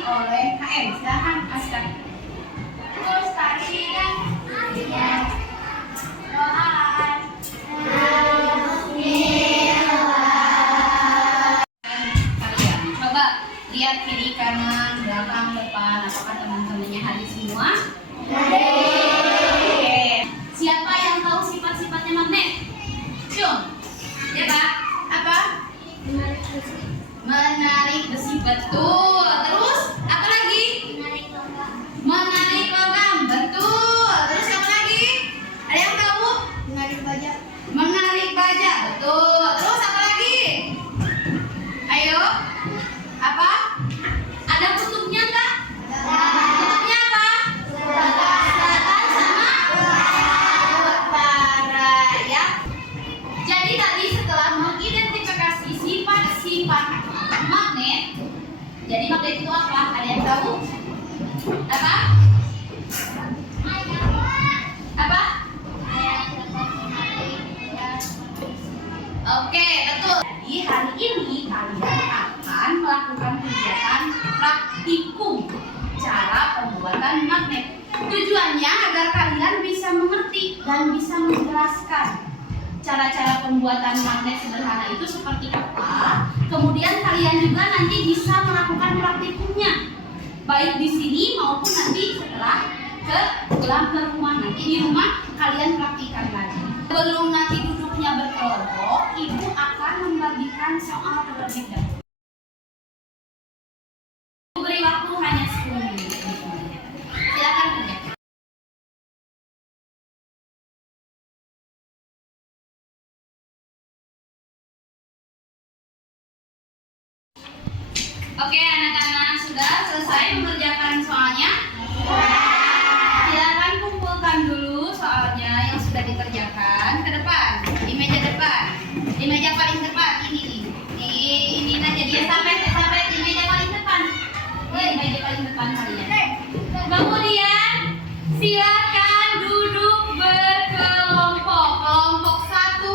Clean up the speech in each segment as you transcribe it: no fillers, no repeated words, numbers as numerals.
dipimpin oleh KM. Silakan Aska. Mustaqim dan doa. Kalian coba lihat kiri kanan belakang depan. Apakah teman-temannya hadir semua? Siapa yang tahu sifat-sifatnya magnet? Cium. Ya Pak? Apa? Menarik besi. Betul. Terus apa lagi? Menarik logam. Betul. Terus apa lagi? Ada yang tahu? Menarik baja. Menarik baja. Betul. Terus apa lagi? Ayo. Apa? Ada kutubnya enggak? Kutubnya apa? Selatan sama utara ya. Jadi tadi setelah mengidentifikasi sifat-sifat magnet, jadi magnet itu apa? Ada yang tahu? Apa? Apa? Oke, betul. Jadi hari ini kalian akan melakukan kegiatan praktikum cara pembuatan magnet. Tujuannya agar kalian bisa mengerti dan bisa menjelaskan cara-cara pembuatan magnet sederhana itu seperti apa. Kemudian kalian juga nanti bisa melakukan praktikumnya, baik di sini maupun nanti setelah pulang ke rumah. Nanti di rumah kalian praktikan lagi. Sebelum nanti duduknya berkelompok, ibu akan membagikan soal terlebih dahulu. Beri waktu hanya 10 menit. Silakan kerjakan. Oke, anak-anak sudah selesai mengerjakan soalnya? Silakan kumpulkan dulu soalnya yang sudah dikerjakan ke depan, di meja depan, di meja paling depan ini nih. Ini aja dia sampai di meja paling depan. Di meja paling depan kalian. Kemudian silakan duduk berkelompok. Kelompok 1,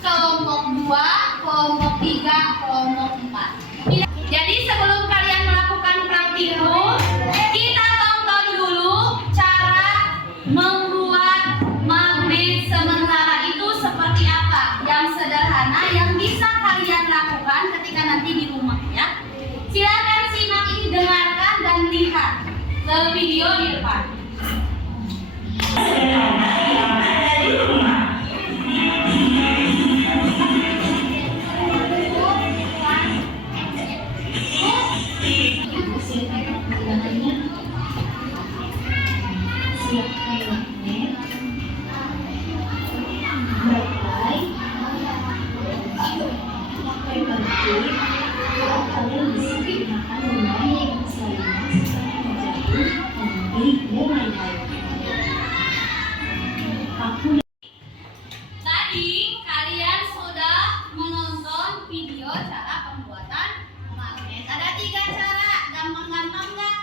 kelompok 2, kelompok 3, kelompok 4. Jadi sebelum kalian melakukan praktikum, kita tonton dulu cara membuat magnet sementara itu seperti apa, yang sederhana yang bisa kalian lakukan ketika nanti di rumah ya. Silakan simak ini, dengarkan dan lihat ke video di depan. Tadi kalian sudah menonton video cara pembuatan magnet. Ada 3 cara, gampang-gampang nggak?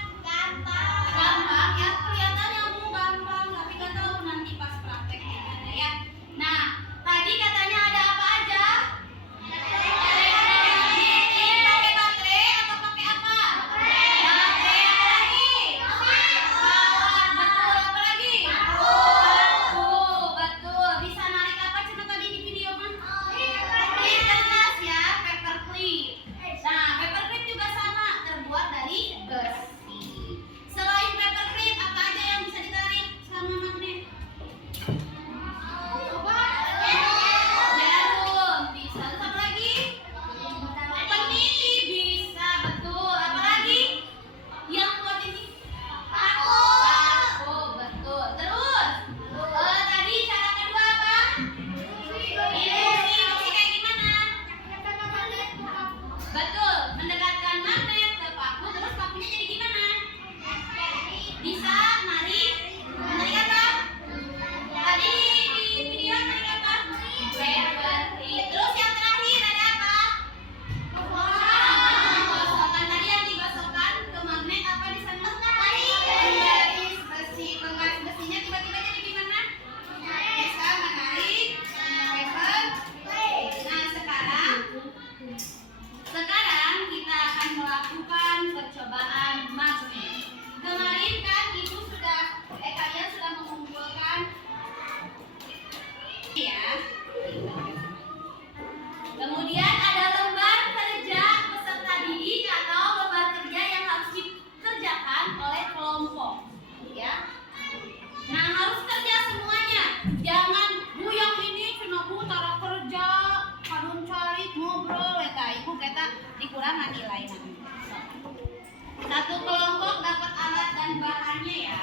Satu kelompok dapat alat dan bahannya ya.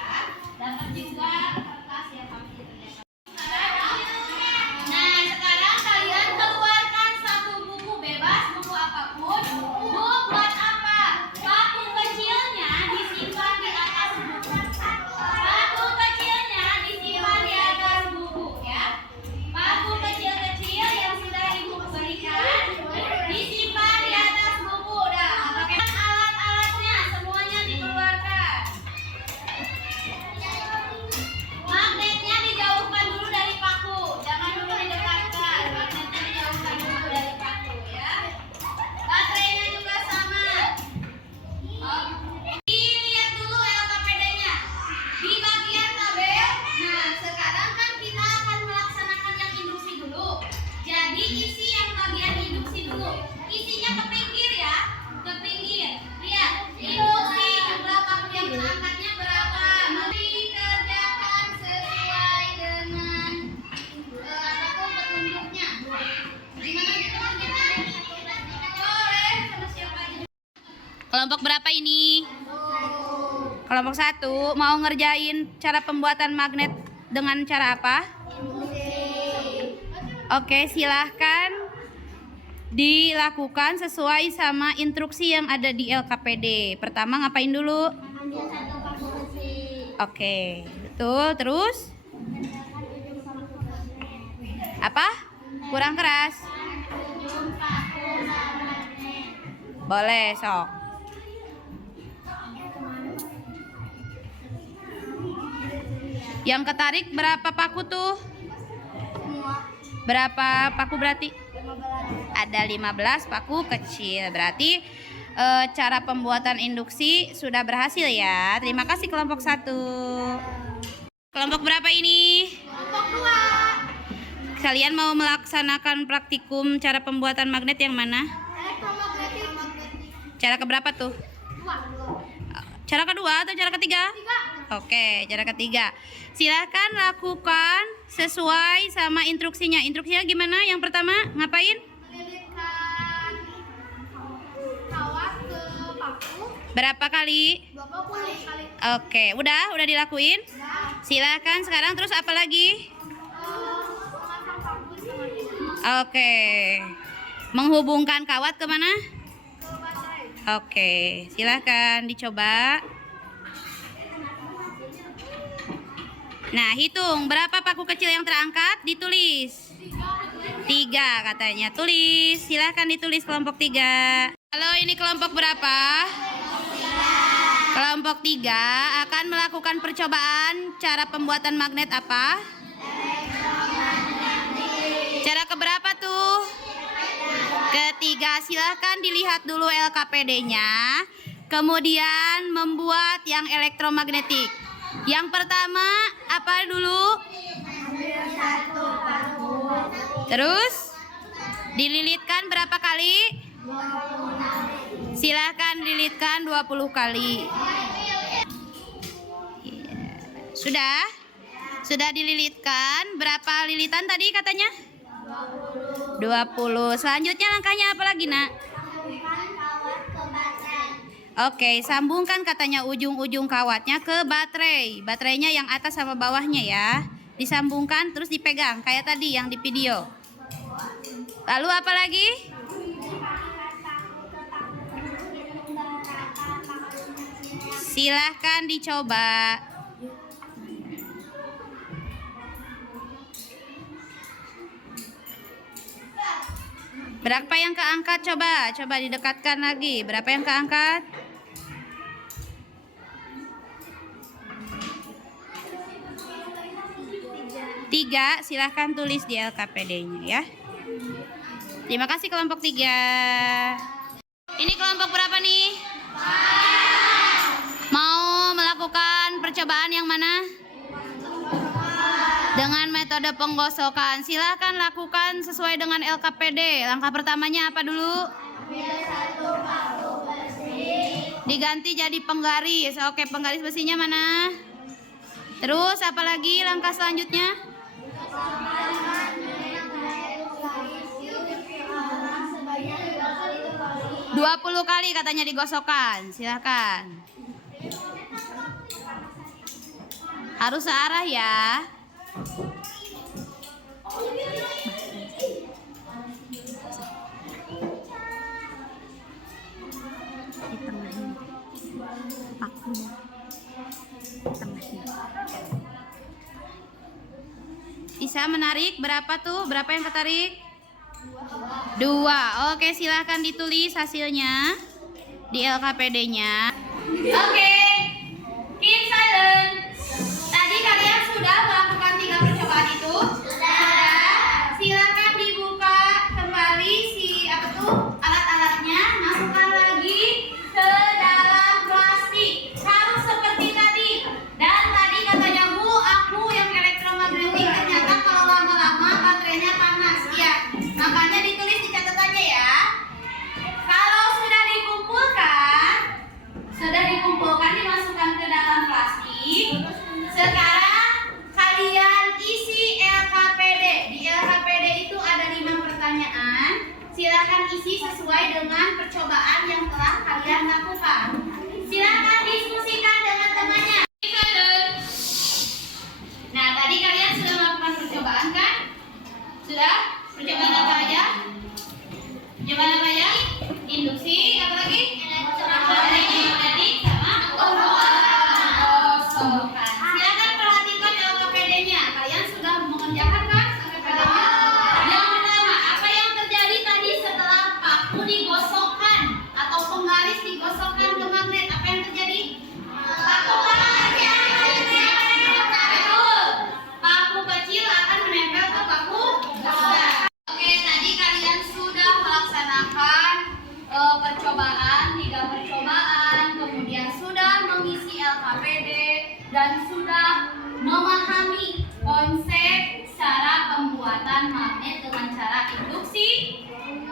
Dapat juga kertas yang harus dikerjakan. Nah, sekarang kalian keluarkan satu buku bebas, buku apapun. Bu, buat apa? Paku kecilnya disimpan di atas buku. Paku kecilnya disimpan di atas buku ya. Paku kecil-kecil yang sudah ibu berikan disimpan di atas buku. Dah, pakai alat-alatnya semuanya dikeluarkan. Magnetnya dijauhkan dulu dari paku, jangan dulu didekatkan. Magnetnya dijauhkan dulu dari paku ya. Baterainya juga sama. Oh. Dilihat dulu LKPD-nya di bagian tabel. Nah, sekarang kan kita akan melaksanakan yang induksi dulu. Jadi isi yang bagian induksi dulu. Isinya ke pinggir ya, ke pinggir. Lihat, induksi jumlah paku yang terangkatnya berapa. Dikerjakan sesuai dengan petunjuknya. Gimana petunjuknya? Boleh sama siapa aja. Kelompok berapa ini? Kelompok 1 mau ngerjain cara pembuatan magnet dengan cara apa? Oke, silahkan dilakukan sesuai sama instruksi yang ada di LKPD. Pertama ngapain dulu? Ambil satu paku besi. Oke, betul. Terus? Apa? Kurang keras? Ujung paku magnet. Boleh, sok. Yang ketarik berapa paku tuh? Semua Berapa paku berarti? 15. Ada 15 paku kecil. Berarti cara pembuatan induksi sudah berhasil ya. Terima kasih kelompok 1. Kelompok berapa ini? Kelompok 2. Kalian mau melaksanakan praktikum cara pembuatan magnet yang mana? Elektromagnetik. Cara keberapa tuh? 2. Cara kedua atau cara ketiga? 3. Oke, cara ketiga. Silahkan lakukan sesuai sama instruksinya. Instruksinya gimana? Yang pertama ngapain? Melilitkan kawat ke paku Berapa kali? 20 kali. Oke, udah dilakuin. Silakan sekarang terus apa lagi? Memasang paku sama ini Oke. Menghubungkan kawat kemana? ke baterai. Oke, silakan dicoba. Nah, hitung berapa paku kecil yang terangkat, ditulis. 3 katanya. Tulis, silakan ditulis kelompok 3. Halo, ini kelompok berapa? Kelompok 3 akan melakukan percobaan cara pembuatan magnet apa? Cara keberapa tuh? Ketiga, silahkan dilihat dulu LKPD-nya. Kemudian membuat yang elektromagnetik. Yang pertama apa dulu? Ambil satu paku. Terus dililitkan berapa kali? 20 kali. Silahkan dililitkan 20 kali. Sudah? Sudah dililitkan. Berapa lilitan tadi katanya? 20. Selanjutnya langkahnya apa lagi, Nak? Sambungkan kawat ke baterai. Oke, sambungkan katanya ujung-ujung kawatnya ke baterai. Baterainya yang atas sama bawahnya ya. Disambungkan terus dipegang kayak tadi yang di video. Lalu apa lagi? Silahkan dicoba. Berapa yang keangkat? Coba didekatkan lagi. Berapa yang keangkat? 3. Silahkan tulis di LKPD-nya ya. Terima kasih kelompok 3. Ini kelompok berapa nih? Mau melakukan percobaan yang mana? Dengan metode penggosokan. Silahkan lakukan sesuai dengan LKPD. Langkah pertamanya apa dulu? Ambil satu paku besi. Diganti jadi penggaris. Oke, penggaris besinya mana? Terus apa lagi langkah selanjutnya? 20 kali katanya digosokkan. Silahkan. Harus searah ya. Di tengah ini. Pakunya. Tengahnya. Bisa menarik berapa tuh? Berapa yang ketarik? 2. Oke, silahkan ditulis hasilnya di LKPD-nya. Oke, keep silent. Tadi kalian sudah melakukan 3 percobaan itu? Sudah. Silakan dibuka kembali alat-alatnya, masukkan lagi ke dalam plastik. Harus seperti tadi. Dan tadi katanya Bu, aku yang elektromagnetik ternyata kalau lama-lama baterainya panas. Ya, makanya ditulis di catatannya ya. Kalau sudah dikumpulkan dimasukkan ke dalam plastik. Sekarang kalian isi LKPD. Di LKPD itu ada 5 pertanyaan. Silakan isi sesuai dengan percobaan yang telah kalian lakukan. Silakan diskusikan dengan temannya. Nah, tadi kalian sudah melakukan percobaan kan? Sudah? Percobaan apa aja? Percobaan apa aja? Induksi, apa lagi? Elektromagnetik sama gosokan. Silakan perhatikan LKPD-nya. Kalian sudah mengerjakan kan LKPD-nya? Yang pertama, apa yang terjadi tadi setelah paku digosokkan atau penggaris digosokkan ke magnet? Apa yang terjadi? Paku kecil. Betul. Paku kecil akan menempel ke paku besar. Oke, tadi kalian sudah melaksanakan percobaan, 3 percobaan, kemudian sudah mengisi LKPD dan sudah memahami konsep cara pembuatan magnet dengan cara induksi,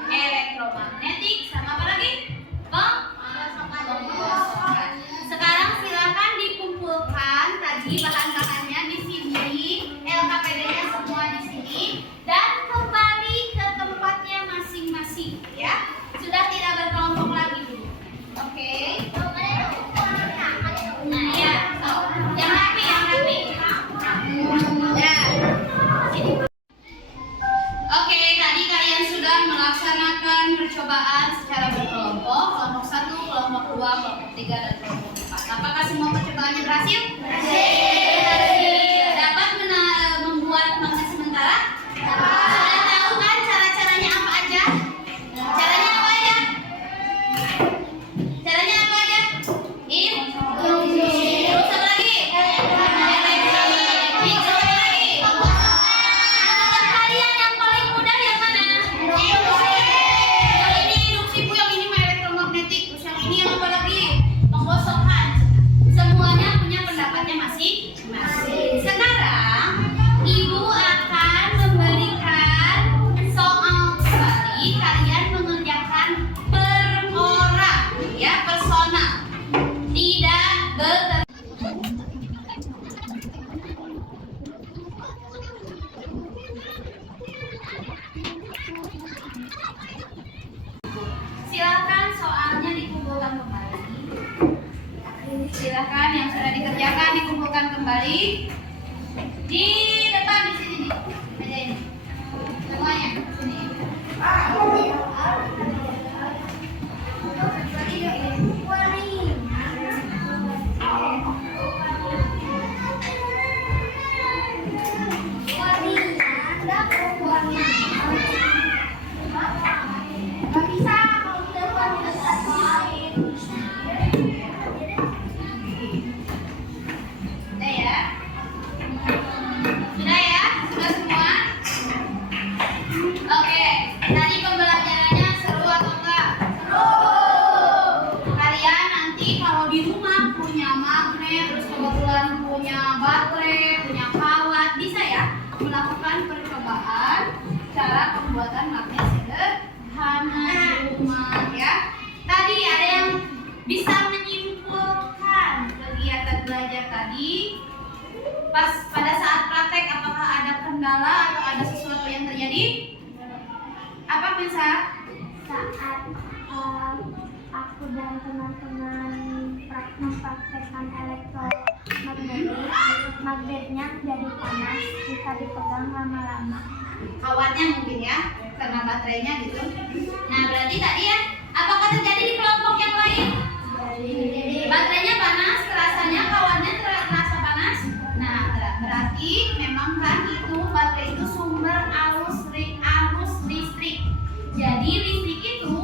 elektromagnetik, sama apa lagi? Penggosokan. Sekarang silakan dikumpulkan tadi bahan-bahannya di sini, LKPD-nya semua di sini, dan kembali ke tempatnya masing-masing, ya. Sudah tidak berkelompok lagi dulu. Oke. Nah, ya. So, yang rapi. Ya. Sini. Oke, tadi kalian sudah melaksanakan percobaan secara berkelompok, kelompok 1, kelompok 2, kelompok 3, dan kelompok 4. Apakah semua percobaannya berhasil? Berhasil. Dapat membuat magnet sementara? Sudah tahu kan cara-caranya apa aja? Caranya apa aja? Caranya apa aja? Terus apa lagi? Elektromagnetik. Terus apa lagi? Menurut kalian yang paling mudah yang mana? Yang ini induksi Bu, yang ini elektromagnetik. Terus yang ini yang apa lagi? Penggosokan. Semuanya punya pendapatnya masing-masing. Sekarang Ibu akan memberikan soal kembali. Kalian mengerjakan per orang, ya, personal. Tidak bekerja. Silakan soalnya dikumpulkan kembali. Silakan yang sudah dikerjakan dikumpulkan kembali di depan di sini nih. Aja ini. Semuanya sini. Sudah ya? Sudah ya? Sudah semua? Oke, tadi pembelajarannya seru atau enggak? Seru. Kalian nanti kalau di rumah punya magnet, terus kebetulan punya baterai, punya kawat, bisa ya melakukan percobaan cara pembuatan magnet sederhana di rumah, ya. Tadi ada yang bisa menyimpulkan kegiatan belajar tadi. Pas pada saat praktek, apakah ada kendala atau ada sesuatu yang terjadi? Apa bisa? Saat aku dan teman-teman mempraktekkan elektromagnetik. Magnetnya jadi panas jika dipegang lama-lama. Kawatnya mungkin ya, karena baterainya gitu. Nah, berarti tadi ya, apakah terjadi di kelompok yang lain? Baterainya panas, terasanya kawatnya terasa panas. Nah, berarti memang kan itu baterai itu sumber arus listrik. Jadi listrik itu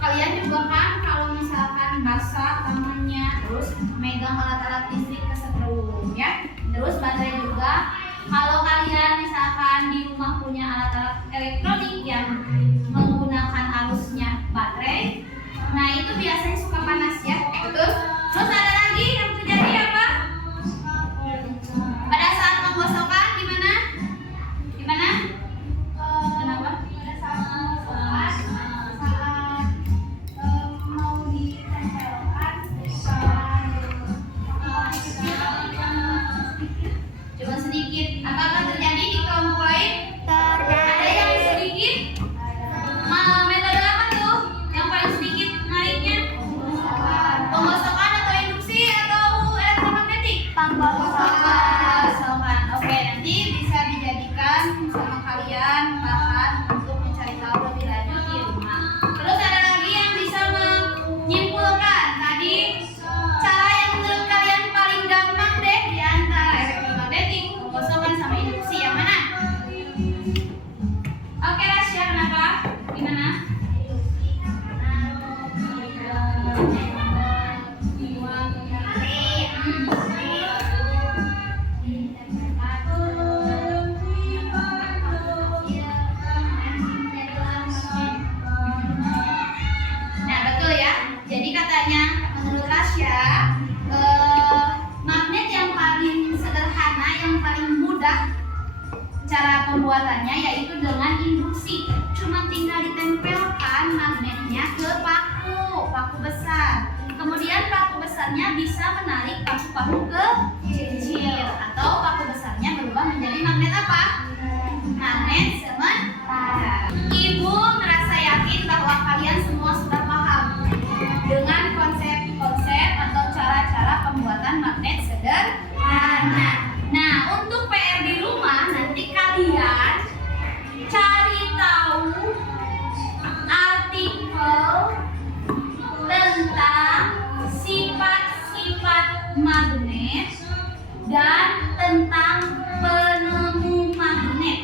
kalian juga kan kalau misalkan basah tangannya, terus megang alat-alat listrik kesetrum ya. Terus baterai juga kalau kalian misalkan di rumah punya alat-alat elektronik yang menggunakan arusnya baterai, nah itu biasanya suka panas ya, betul? Terus ada lagi yang terjadi apa? Pada saat menggosokkan gimana? Gimana? Kenapa? Pada saat menggosokkan, mau ditempelkan, Cuma sedikit. Apakah terjadi di kelompok lain? Ada yang sedikit? Metode apa tuh? Yang paling sedikit nariknya? Penggosokan atau induksi atau elektromagnetik? Penggosokan. Oke, nanti bisa dijadikan sama kalian bahan untuk mencari tahu lebih lanjut di rumah. Terus ada lagi yang bisa menyimpulkan tadi cara yang menurut kalian paling gampang deh di antara elektromagnetik, penggosokan sama induksi, yang mana? Oke, Rasya, kenapa? Gimana? Nah, betul ya. Jadi katanya menurut Rasya, magnet yang paling sederhana, yang paling mudah cara pembuatannya yaitu dengan induksi. Cuma tinggal ditempelkan magnetnya ke paku besar. Kemudian paku besarnya bisa menarik paku-paku kecil, atau paku besarnya berubah menjadi magnet apa? Magnet sementara. Ibu merasa yakin bahwa kalian semua sudah paham dengan konsep-konsep atau cara-cara pembuatan magnet sederhana. Nah, untuk PR di rumah nanti kalian cari tahu artikel tentang sifat-sifat magnet dan tentang penemu magnet.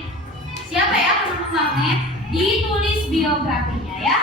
Siapa ya penemu magnet? Ditulis biografinya ya.